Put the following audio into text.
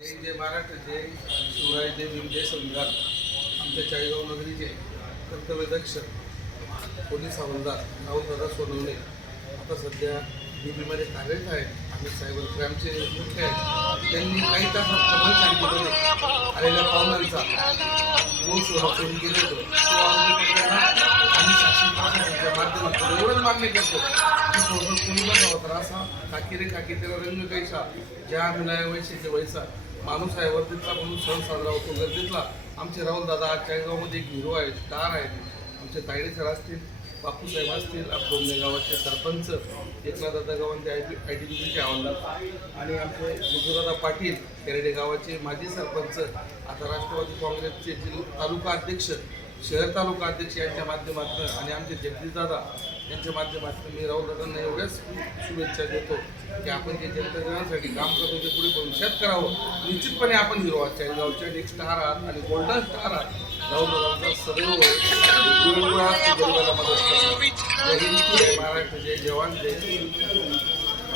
जय महाराष्ट्र, जय शिवराय, जय भीम, जय संविधान. आमच्या चाळीसगाव नगरीचे कर्तव्यदक्ष पोलीस हवालदार राहुलदादा सोनवणे आता सध्या बीबीमध्ये कार्यरत आहेत आणि सायबर क्राईमचे मुख्य आहेत. त्यांनी काही तासात कमाल सांगितलं आलेल्या पाहुण्यांचा जो चोरी केले होतो तो आरोपी पकडला आणि शासन प्रशासनाच्या माध्यमातून एवढंच मान्य करतो की सोबत कोणी बघावं तर असा काकी रे काकी त्याला रंग कैसा ज्या मुलाय वैसे वैसा माणूस आहे वर्दीतला म्हणून सण साजरा होतो. गर्दीतला आमचे राहुलदादा आज चाळीसगावमध्ये एक हिरो आहेत, स्टार आहेत. आमचे तायडे सर असतील, बापूसाहेब असतील, आपल्या गावाचे सरपंच एकनाथदादा गावांचे ITBPचे हवालदार आणि आमचे विजूदादा पाटील केरडे गावाचे माजी सरपंच, आता राष्ट्रवादी काँग्रेसचे तालुका अध्यक्ष, शहर तालुका अध्यक्ष यांच्या माध्यमातून आणि आमचे जगदीशदादा यांच्या माध्यमातून मी राहुलदादांना एवढ्याच शुभेच्छा देतो की आपण जे जनतेसाठी काम करतो ते पुढे भविष्यात करावं. निश्चितपणे आपण हिरो आहात, चाळीसगावच्या एक स्टार आहात आणि गोल्डन स्टार आहात. राहुलदादांचा सदैव गरिबाला मदत करतो. जय हिंद, जय महाराष्ट्र, जय जवान, जय